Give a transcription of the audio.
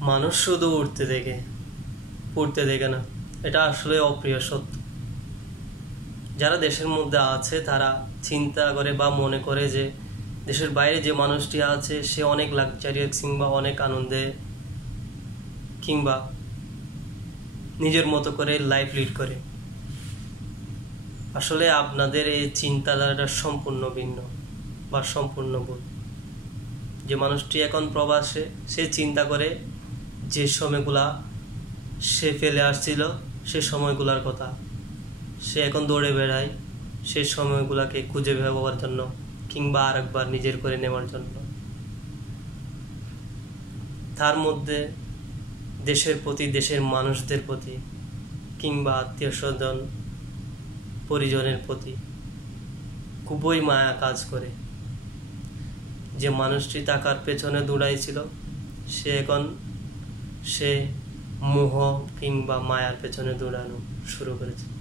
মানুষ শুধু উঠতে দেখে, পড়তে দেখে না। এটা আসলে অপ্রিয় সত্য। যারা দেশের মধ্যে আছে তারা চিন্তা করে বা মনে করে যে দেশের বাইরে যে মানুষটি আছে সে অনেক লাক্সারিয়াস কিংবা অনেক আনন্দে কিংবা নিজের মতো করে লাইফ লিড করে। আসলে আপনাদের এই চিন্তাধারাটা সম্পূর্ণ ভিন্ন বা সম্পূর্ণ ভুল। যে মানুষটি এখন প্রবাসে, সে চিন্তা করে যে সময়গুলা সে ফেলে আসছিল সে সময়গুলার কথা। সে এখন দৌড়ে বেড়ায় সেই সময়গুলাকে খুঁজে পাওয়ার জন্য কিংবা আরেকবার নিজের করে নেওয়ার জন্য। তার মধ্যে দেশের প্রতি, দেশের মানুষদের প্রতি কিংবা আত্মীয় স্বজন পরিজনের প্রতি খুবই মায়া কাজ করে। যে মানুষটি টাকার পেছনে দৌড়াইছিল সে এখন মোহ কিংবা মায়ার পেছনে দৌড়ানো শুরু করেছে।